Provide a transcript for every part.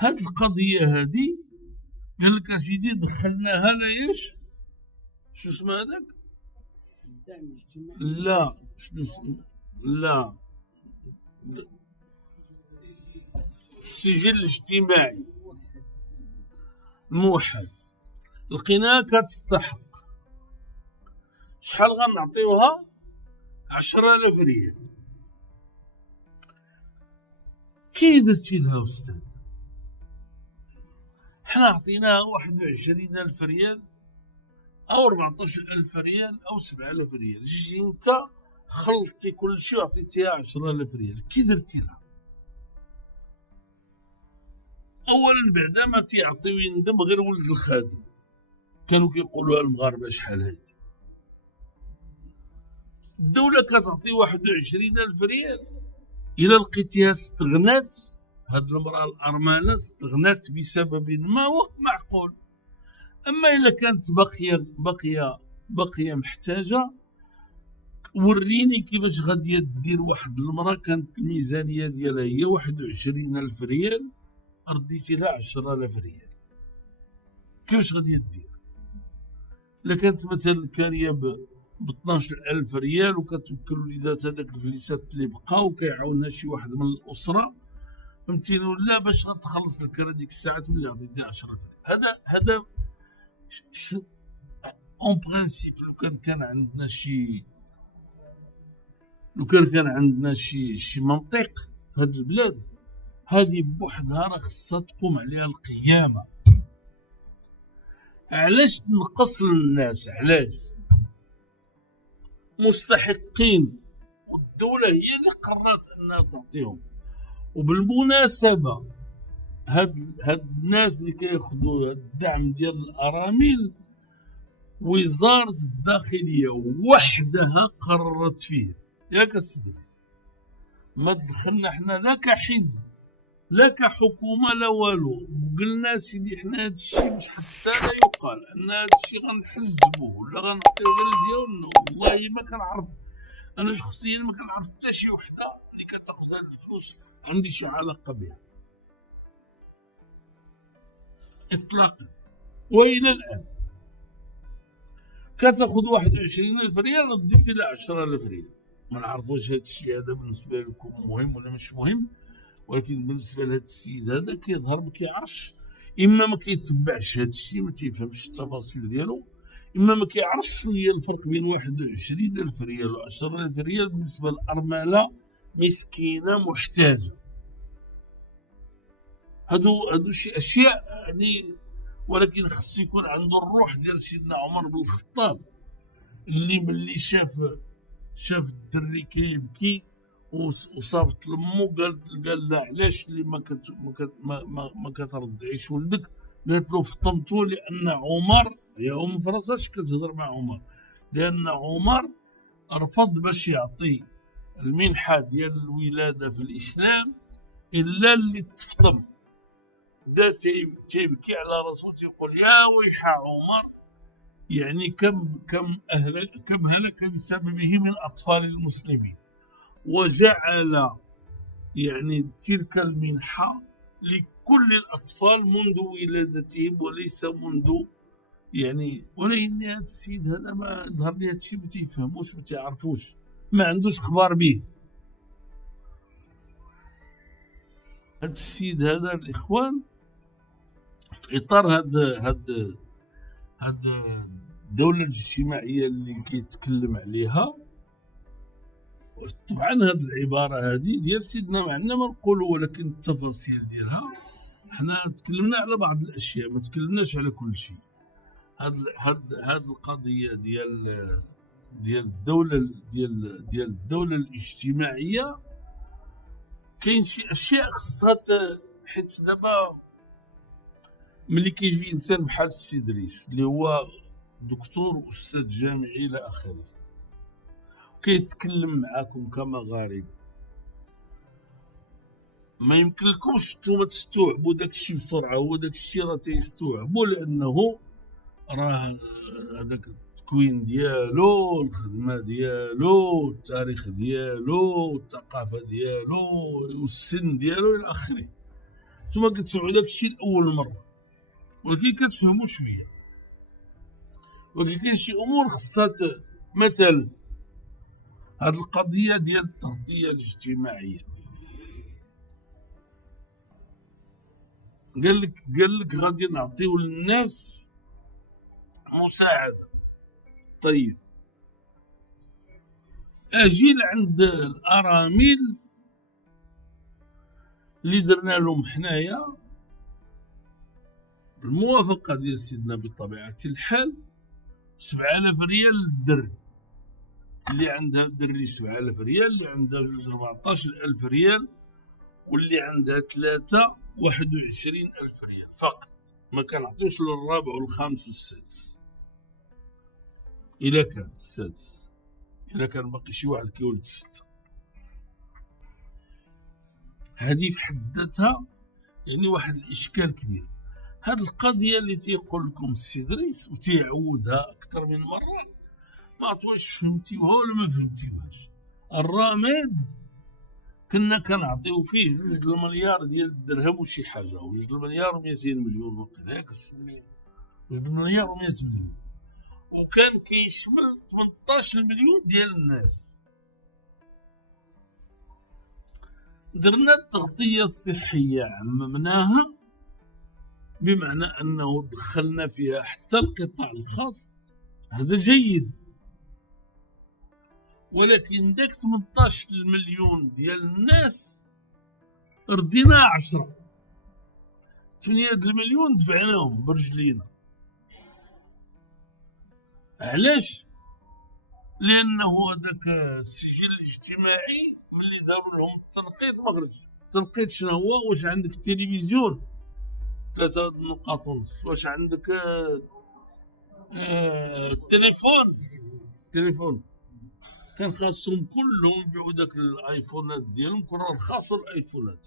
هاد القضيه هادي قال لك اسيدي دخلناها لا شو اسمه هذاك؟ لا شنو اسمه؟ لا، السجل الاجتماعي الموحد. لقيناها كتستحق. شحال غنعطيوها؟ 10,000 ريال. كي درتي لها أستاذ؟ حنا عطيناها 21,000 ريال أو 14,000 ريال أو 7,000 ريال. جيتي انت خلطتي كل شيء وعطيتيها 10,000 ريال. كي درتي لها؟ أولا بعدا ما تيعطيو يندم غير ولد الخادم. كانوا كيقولوها المغاربة شحال هادي. الدولة كتعطي 21,000 ريال. إلا لقيتيها استغنات، هاد المرأة الأرملة استغنات بسبب ما هو معقول. أما إلا كانت باقية محتاجة، وريني كيفاش غادية دير واحد المرأة كانت الميزانية ديالها هي 21,000 ريال، رديتي لها 10,000 ريال. كيفاش غادية دير؟ إلا كانت مثلا كارية ب 12,000 ريال وكتوكل وليدات هذاك الفليسات اللي بقاو كيعاونها شي واحد من الأسرة، فهمتيني ولا؟ باش غتخلص لك هذيك الساعات ملي عطيتيها 10,000 ريال. هذا اون برانسيب. لو كان عندنا شي منطق في هاد البلاد، هذه بوحدها راه خصها تقوم عليها القيامة. علاش تنقص للناس؟ علاش؟ مستحقين، والدولة هي اللي قررت أنها تعطيهم. وبالمناسبة هاد الناس اللي كياخدوا الدعم ديال الأرامل، وزارة الداخلية وحدها قررت فيه. ياك السيدي، ما دخلنا حنا لا كحزب لا كحكومة لا والو. قلنا سيدي حنا هادشي مش حتى لا يقال ان هادشي غنحزبوه ولا غنعطيوه غير ديالنا. والله ما كنعرف انا شخصيا، ما كنعرف حتى شي وحده اللي كتاخذ هاد الفلوس عندي شي علاقه بها اطلاقا. والى الان كتاخذ 21,000 ريال رديتي لها 10,000 ريال. ما نعرف واش هادشي هذا بالنسبه لكم مهم ولا مش مهم، ولكن بالنسبه لهذا السيد هذا كيظهر ما كيعرفش، اما ما كيتبعش هذا الشيء، ما تيفهمش التفاصيل ديالو، اما ما كيعرفش شنو هي الفرق بين 21,000 ريال و 10,000 ريال بالنسبه للارمله مسكينه محتاجه. هادو شي اشياء يعني، ولكن خص يكون عنده الروح ديال سيدنا عمر بن الخطاب، اللي ملي شاف الدري كيبكي وصافت لمو قال لا علاش اللي ما كترضعيش ولدك؟ قالت له فطمتو لان عمر، هي ام فرنساش كتهضر مع عمر، لان عمر رفض باش يعطي المنحه ديال الولاده في الاسلام الا اللي تفطم. دا تيبكي على راسو تيقول يا ويح عمر، يعني كم هلك بسببه من اطفال المسلمين، وجعل يعني تلك المنحة لكل الأطفال منذ ولادتهم وليس منذ يعني. ولكن هذا السيد هذا ما ظهر لي هادشي ما تيفهموش ما تيعرفوش، ما عندوش اخبار به. هذا السيد هذا الاخوان في اطار هاد الدولة الاجتماعية اللي كيتكلم عليها، طبعا هاد العباره هذه ديال سيدنا ما عندنا ما نقولوا، ولكن التفاصيل ديالها حنا تكلمنا على بعض الاشياء، ما تكلمناش على كل شيء. هاد القضيه ديال الدوله الاجتماعيه، كاين شي اشياء خصها حيت دابا ملي كيجي انسان بحال السيد ريس اللي هو دكتور واستاذ جامعي الى اخره كيتكلم معاكم كمغاربه، ما يمكن لكمش نتوما تستوعبوا داك الشيء بسرعه. هو داك الشيء راه تيستوعبوا لانه راه هذاك التكوين ديالو، الخدمه ديالو، التاريخ ديالو، الثقافه ديالو والسن ديالو الى اخره. نتوما كتسمعوا داك الشيء لأول مرة، ولكن كتفهموا شوية. ولكن كاين شي أمور خصها مثلا هاد القضية ديال التغطية الاجتماعية. قال لك غادي نعطيو للناس مساعدة. طيب اجي لعند الارامل اللي درنا لهم حنايا بالموافقة ديال سيدنا بطبيعة الحال 7000 ريال للدري اللي عندها دري، 7000 ريال اللي عندها جوج 14000 ريال، واللي عندها ثلاثة 21000 ريال فقط. ما كنعطيوش للرابع والخامس والسادس. إلا كان السادس، إلا كان باقي شي واحد كيولد 6. هذه في حد ذاتها يعني واحد الإشكال كبير. هاد القضية اللي تيقول لكم السي دريس وتيعودها أكثر من مرة، ما عرفتش فهمتيوها ولا ما فهمتيوهاش. الرماد كنا كنعطيو فيه 2 المليار ديال الدرهم وشي حاجة، و 2 المليار و200 مليون وكذا، ياك السي دريس، 2 مليار و100 مليون، وكان كيشمل 18 مليون ديال الناس. درنا التغطية الصحية، عممناها، بمعنى أنه دخلنا فيها حتى القطاع الخاص. هذا جيد، ولكن داك 18 مليون ديال الناس ردينا 10. 8 المليون دفعناهم برجلينا. علاش؟ لأنه هذاك السجل الاجتماعي ملي داروا لهم التنقيط ما خرج. التنقيط شنو هو؟ واش عندك التلفزيون 3 نقاط ونص، واش عندك التليفون كان خاصهم كلهم يبيعوا داك الايفونات ديالهم، كون رخصوا الايفونات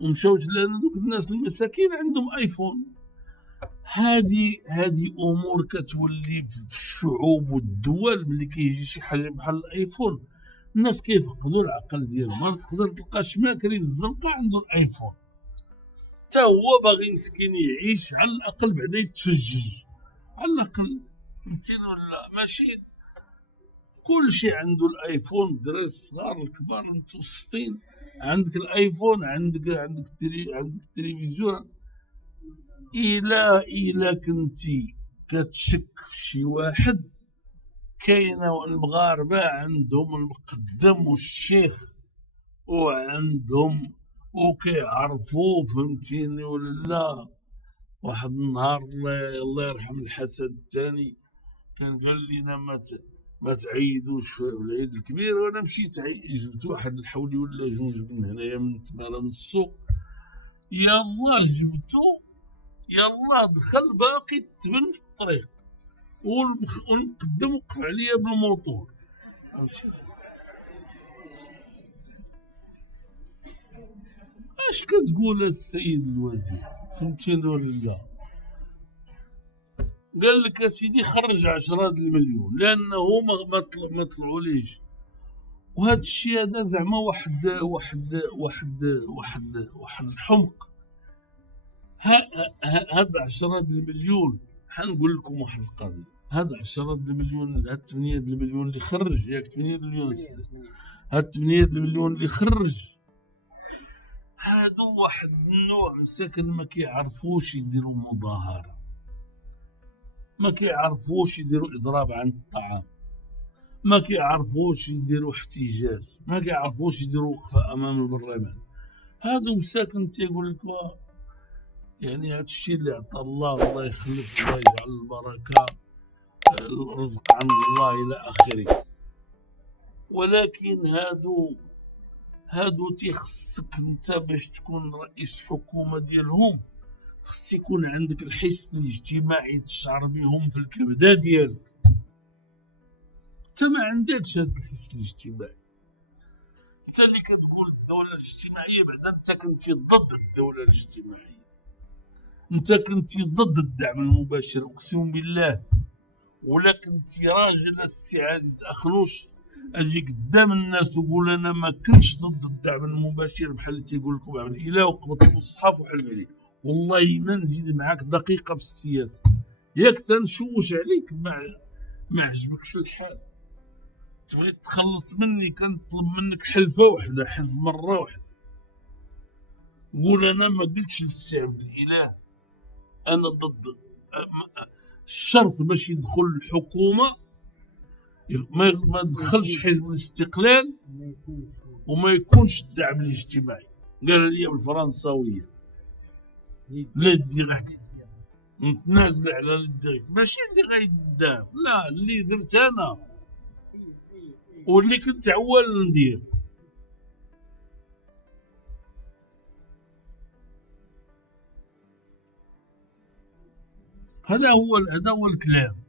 ومشاوش، لان دوك الناس المساكين عندهم ايفون. هذه امور كتولي في الشعوب والدول. ملي كيجي شي حاجه بحال الايفون الناس كيفقدوا العقل ديالهم. ما تقدر تلقى شماكري الزنقه عنده الايفون، حتى هو باغي مسكين يعيش، على الاقل بعدا يتفجر، على الاقل فهمتيني ولا؟ ماشي كل شيء عنده الايفون، الدراري الصغار الكبار المتوسطين عندك الايفون، عندك التلفزيون. إلا كنتي كتشك في شي واحد، كاينه المغاربه عندهم المقدم والشيخ وعندهم وكيعرفوا، فهمتيني ولا؟ واحد النهار الله يرحم الحسن الثاني كان قال لنا ما تعيدوش في العيد الكبير، وانا مشيت جبت واحد الحولي ولا جوج من هنايا من تماره من السوق، يلا جبتو، يلا دخل باقي التبن في الطريق، والمقدم وقف عليا بالموطور. اش كتقول السيد الوزير؟ فهمتيني ولا؟ قال لك اسيدي خرج 10 المليون لانه ما طلعوليش. وهذا الشيء هذا زعما واحد الحمق. هاد 10 المليون، حنقول لكم واحد القضيه. هاد 10 المليون، هاد 8 المليون اللي خرج، ياك 8 مليون هاد 8 المليون اللي خرج، هادو واحد النوع مساكن ما كيعرفوش يديروا مظاهره، ما كيعرفوش يديروا اضراب عن الطعام، ما كيعرفوش يديروا احتجاج، ما كيعرفوش يديروا وقفه امام البرلمان. هادو مساكن تيقول لك يعني هاد الشيء اللي عطى الله يخلف، الله يجعل البركه، الرزق عند الله الى اخره. ولكن هادو تيخصك انت باش تكون رئيس حكومه ديالهم، خص يكون عندك الحس الاجتماعي تشعر بهم في الكبده ديالك. انت ما عندكش هذا الحس الاجتماعي. انت اللي كتقول الدوله الاجتماعيه، بعدا انت كنتي ضد الدوله الاجتماعيه، انت كنتي ضد الدعم المباشر، اقسم بالله. ولا كنتي راجل السي عزيز اخنوش اجي قدام الناس وقول انا ما كنتش ضد الدعم المباشر بحال اللي تيقول لكم عبد الاله، وقبضت المصحف وحلف عليه، والله ما نزيد معاك دقيقه في السياسه. ياك تنشوش عليك ما عجبكش الحال، تبغي تخلص مني كنطلب منك حلفه واحده، حلف مره واحده، قول انا ما قلتش للسي عبد الاله انا ضد الشرط باش يدخل الحكومه ما دخلش حزب الاستقلال وما يكونش الدعم الاجتماعي. قال لي بالفرنساويه لا ديريكت، نتنازل على الديريكت، ماشي اللي غيدار، لا اللي درت انا واللي كنت عوال ندير. هذا هو الكلام.